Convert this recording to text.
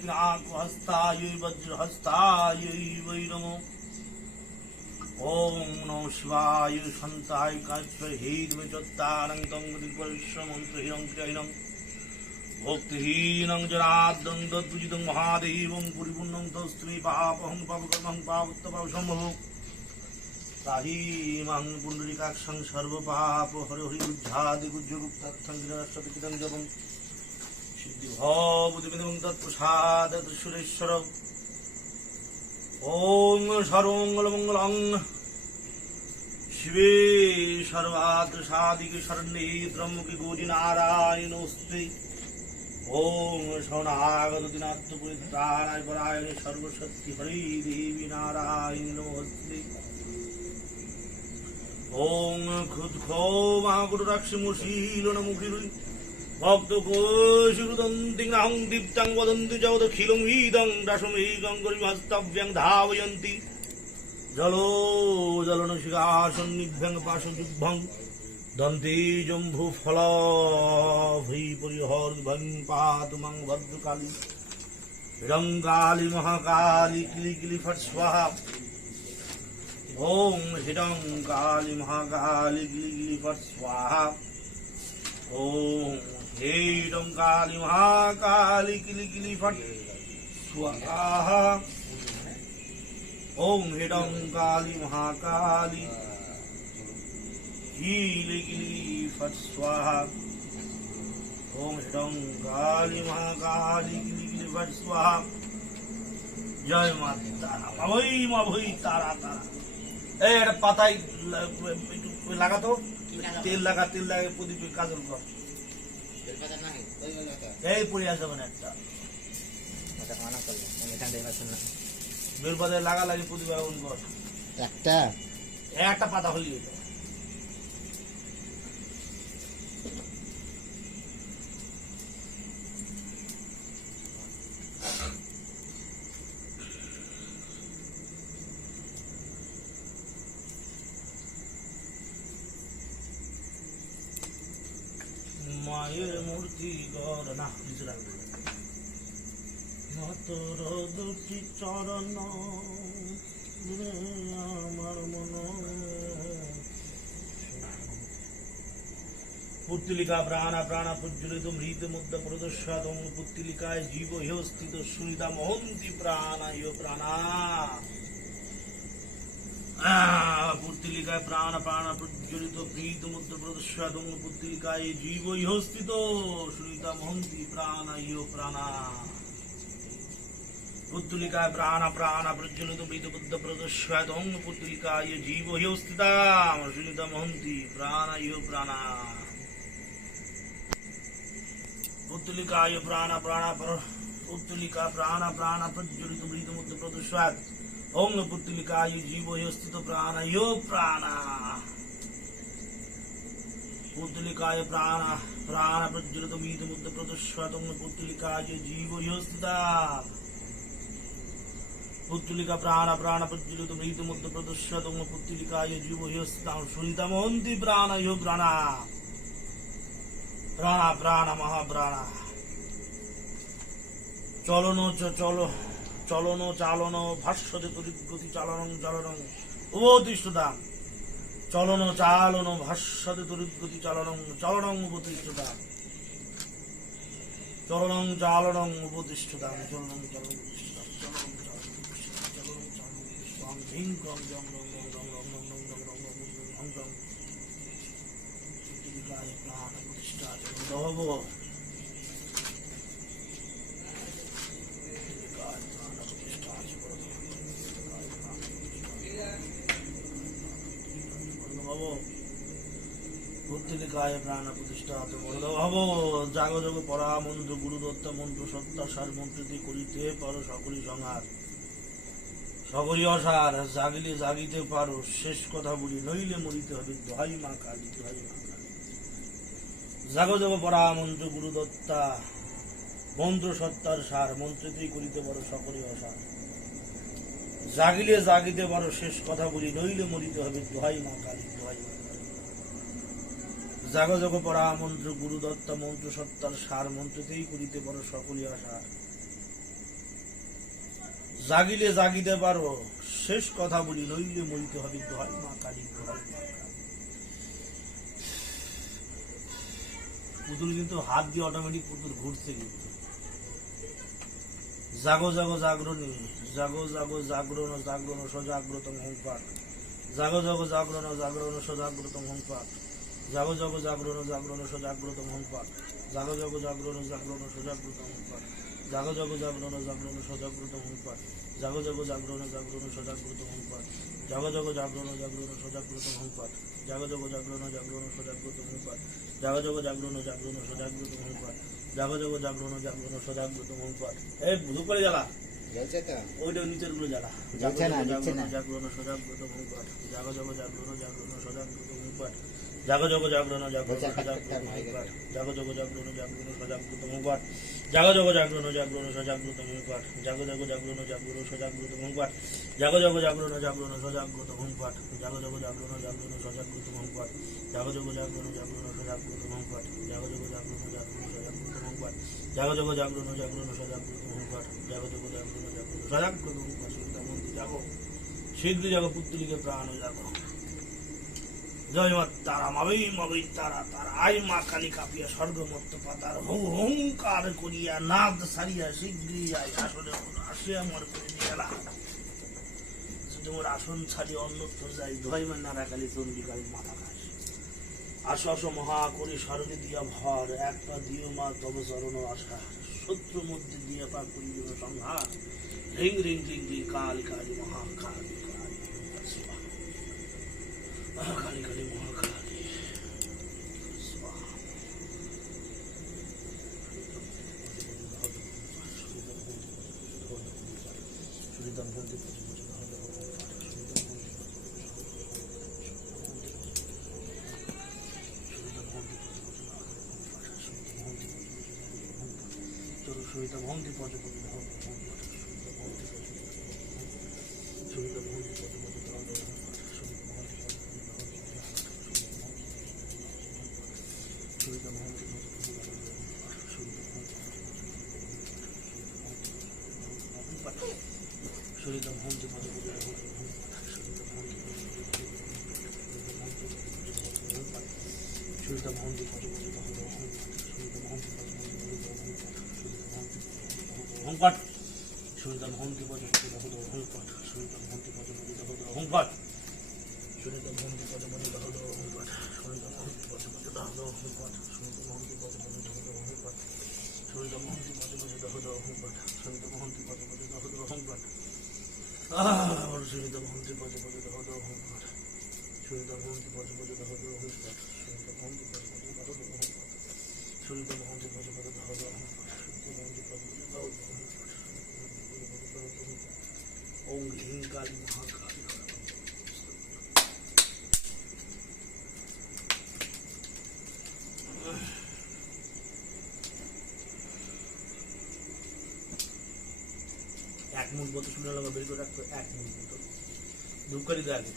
पिनाकहस्तायै वज्रहस्तायै वै नमो। ओम नमो शिवाय शान्ताय काश्वर हेद्मे चत्तारं तं दिग्परिश्रमन्त्र हिरं क्रियं भक्तिहीनं जनार्दनं दद्विजितं महादेवं परिपूर्णं तस्मै पापहं पापकर्मं पावत्तपावशम्भो त्राहि मां पुण्डरीकाक्षं सर्वपाप हरि हरि गुज्जादि गुज्जगुप्तार्थं गिरनश्चतकितं जपं सिद्धिभवदिविदं तत्प्रसादत सुरेश्वर। ओम सर्वमंगलमंगलं शिवे सर्वात्र साधिके शरण्ये त्र्यंबके गौरी नारायणोऽस्ते। ओम शरणागत दिनात्मपरित्राणाय परायणे सर्वशक्ति हरि देवी नारायणी नमोऽस्ते। ओम खुदखो महागुरुराक्षिमुशीलनमुखिरुई भक्तकोशिरुदन्तिं दीप्तं वदन्ति जगदखिलं वीदं दशमेकं गरिमस्तव्यं धावयन्ति जलो जलनशिखासन्निभ्यं पाशजुग्भं दन्ते जम्बुफलाभैपरिहर्भं पातु मां भद्रकाली हिरं काली महाकाली किली किली फट् स्वाहा। ओम हिरं काली महाकाली किली किली फट् स्वाहा। ओम हेरं काली महाकाली किली किली फट् स्वाहा। ओम हेरं काली महाकाली किली किली फट् स्वाहा। ओम हेरं काली महाकाली किली किली फट् स्वाहा। जय माता अभय अभय तारा तारा। এটা পাতায় লাগাতো তেল লাগা প্রদীপ কাজল কর এই পড়ে আসবে না একটা বেল পাতায় লাগা লাগে প্রদীপ আগুন কর একটা পাতা হইলে মায়ের মূর্তি গড় না কিছু রাখবে তোর দুটি চরণ আমার মন। পুত্তলিকা প্রাণা প্রাণা প্রজ্বলিত মৃত মুদ্রা প্রদর্শাত পুত্তলিকায় জীব হেয় স্থিত সুনিতা মহন্তি প্রাণা ইয় প্রাণা। পুত্তলিকায় প্রাণ প্রাণ প্রজ্বলিত প্রীত মুদ্রা প্রদর্শাত পুত্তলিকায় জীব ইহ স্থিত সুনিতা মহন্তি প্রাণ ইহ প্রাণা। পুত্তলিকায় প্রাণ প্রাণ প্রজ্বলিত প্রীত মুদ্রা প্রদর্শাত পুত্তলিকায় জীব ইহ স্থিতা সুনিতা মহন্তি প্রাণ ইহ প্রাণা। পুত্তলিকায় প্রাণ প্রাণ পুত্তলিকা প্রাণ প্রাণ প্রজ্বলিত প্রীত মুদ্রা প্রদর্শাত ओम पुत्तलिकाय जीवो स्थित प्राण यो प्राण। पुत्तलिकाय प्राण प्राण प्रज्वलित मीत मुद्द प्रदर्शत पुत्तलिकाय जीवो स्थित। पुत्तलिका प्राण प्राण प्रज्वलित मीत मुद्द प्रदर्शत पुत्तलिकाय जीवो स्थित सुनिता मोहंती प्राण यो प्राण। प्राण प्राण महाप्राण चलो नो चलो চলন চালন ভাষ্যতে তরিগতি চালন চালন উপতিষ্ঠতাম। চলন চালন ভাষ্যতে তরিগতি চালন চালন উপতিষ্ঠতাম। চলন চালন উপতিষ্ঠতাম চলন চালন উপতিষ্ঠতাম চলন চালন চলন চালন হিং ক্রম জং রং রং রং রং রং রং রং রং রং রং রং প্রাণ প্রতিষ্ঠা হব। পুত্তলিকায় প্রাণ প্রতিষ্ঠা হব। জাগ যোগ পরা মন্ত্র গুরুদত্ত মন্ত্র সত্তা সার মন্ত্রটি করিতে পারো সকলই সংহার সকলই অসার। জাগিলে জাগিতে পারো শেষ কথা বলি নইলে মরিতে হবে দোহাই মা কালী দোহাই মা কালী। জাগ যোগ পরা মন্ত্র গুরুদত্তা মন্ত্র সত্তার সার মন্ত্রতেই করিতে পারো সকলই অসার। জাগিলে জাগিতে পারো শেষ কথা বলি নইলে মরিতে হবে দোহাই মা কালী দোহাই মা কালী। জাগ জগ পড়া মন্ত্র গুরুদত্ত মন্ত্র সত্তার সার মন্ত্রতেই করিতে পারো সকলই আশার। জাগিলে জাগিতে পারো, শেষ কথা বলি, নইলে মরিতে হবে, দোহাই মা কালী, দোহাই মা কালী। পুতুল কিন্তু হাত দিয়ে অটোমেটিক পুতুল ঘুরছে কিন্তু। জাগো জাগো জাগরণী, জাগো জাগো জাগরণ জাগরণ সজাগ্রত হুঙ্কার, জাগো জাগো জাগরণ জাগরণ সজাগ্রত হুঙ্কার, জাগো জাগো জাগরণ জাগরণ সজাগ্রত হুঙ্কার, জাগো জাগো জাগরণ জাগরণ সজাগ্রত হুঙ্কার, জাগো জাগো জাগরণ জাগরণ সজাগ্রত হুঙ্কার, জাগো জাগো জাগরণ জাগরণ সজাগ্রত হুঙ্কার, জাগো জাগো জাগরণ জাগরণ সজাগ্রত হুঙ্কার, জাগো জাগো জাগরণ জাগরণ সজাগ্রত হুঙ্কার, জাগো জাগো জাগরণ জাগরণ সজাগ্রত হুঙ্কার, জাগো জাগো জাগরণ জাগরণ সজাগ্রত হুঙ্কার। এই বুধু করে জ্বালা জ্বলছে তো? ওইটা নিচের গুলো জ্বালা। জ্বলছে না, জ্বলছে না। জাগরণ সজাগ্রত হুঙ্কার, জাগো জাগো জাগরণ জাগরণ সজাগ্রত হুঙ্কার, জাগো জাগো জাগরণ জাগরণ সজাগ্রত হুঙ্কার, জাগো জাগো জাগরণ জাগরণ সজাগ্রত হুঙ্কার, জাগো জাগো জাগরণ জাগরণ সজাগ্রত হুঙ্কার, জাগো জাগো জাগরণ জাগরণ সজাগ্রত হুঙ্কার, জাগো জাগো জাগরণ জাগরণ সজাগ্রত হুঙ্কার, জাগো জাগো জাগরণ জাগরণ সজাগ্রত হুঙ্কার, জাগো জাগো জাগরণ জাগরণ সজাগ্রত হুঙ্কার, জাগো জাগো জাগরণ জাগরণ সজাগ্রত হুঙ্কার, জাগো জাগো জাগরণ জাগরণ সজাগ্রত হুঙ্কার, জাগো জাগো জাগরণ জাগরণ সজাগ্রত হুঙ্কার। সীতামন্ত্রী জাগো, শীঘ্র জাগো, পুত্তলিকে প্রাণ জাগো। জয় মা তারা, মাবই মাবই তারা তারা, আই মা কালী কাঁপিয়া স্বর্গমত্ত পাতার, হুঙ্কার করিয়া নাদ সারিয়া শীঘ্রই আই আসনে আসিয়া মর করে নিয়েলা। তোমার আসন ছাড়িয়ে অন্যত্র যাই, ধয় মা নারা কালী চন্ডিকালী মাথা খাস। আসো আসো মহা করি স্বর্গে দিয়া ভর, একটা দিও মা তব চরণ আশা, শত্রু মধ্যে দিয়া পা করিল সংহার, রিং রিং রিং রিং কালী কালী মহাকালী কালী কালী কালী মহাকালী স্বাহা। সুরিতাম বন্দি সুরিতা ভঙ্গি পদে পদে সুরিতা ভঙ্গি পদে পদে সুরিতা ভঙ্গি সুরিতা ভঙ্গি পদে পদে সুরিতা ভঙ্গি পদে পদে হুঙ্কার, সুরিতাম হন্তি পদে পদে হলো হুঙ্কার, সুরিতাম হন্তি পদে পদে হলো হুঙ্কার, সুরিতাম হন্তি পদে পদে হলো হুঙ্কার, সুরিতাম হন্তি পদে পদে হলো হুঙ্কার, সুরিতাম হন্তি পদে পদে হলো হুঙ্কার, সুরিতাম হন্তি পদে পদে হলো হুঙ্কার, সুরিতাম হন্তি পদে পদে হলো হুঙ্কার, সুরিতাম হন্তি পদে পদে হলো হুঙ্কার, সুরিতাম হন্তি পদে পদে হলো হুঙ্কার, সুরিতাম হন্তি পদে পদে হলো হুঙ্কার, সুরিতাম হন্তি পদে পদে হলো হুঙ্কার, ওম হিং কালী মহাকালী। এক মুঠ বোতল শুনে লাগা বের করে রাখতো, এক মুঠ বোতল ধূপকাঠি দেয় আগে।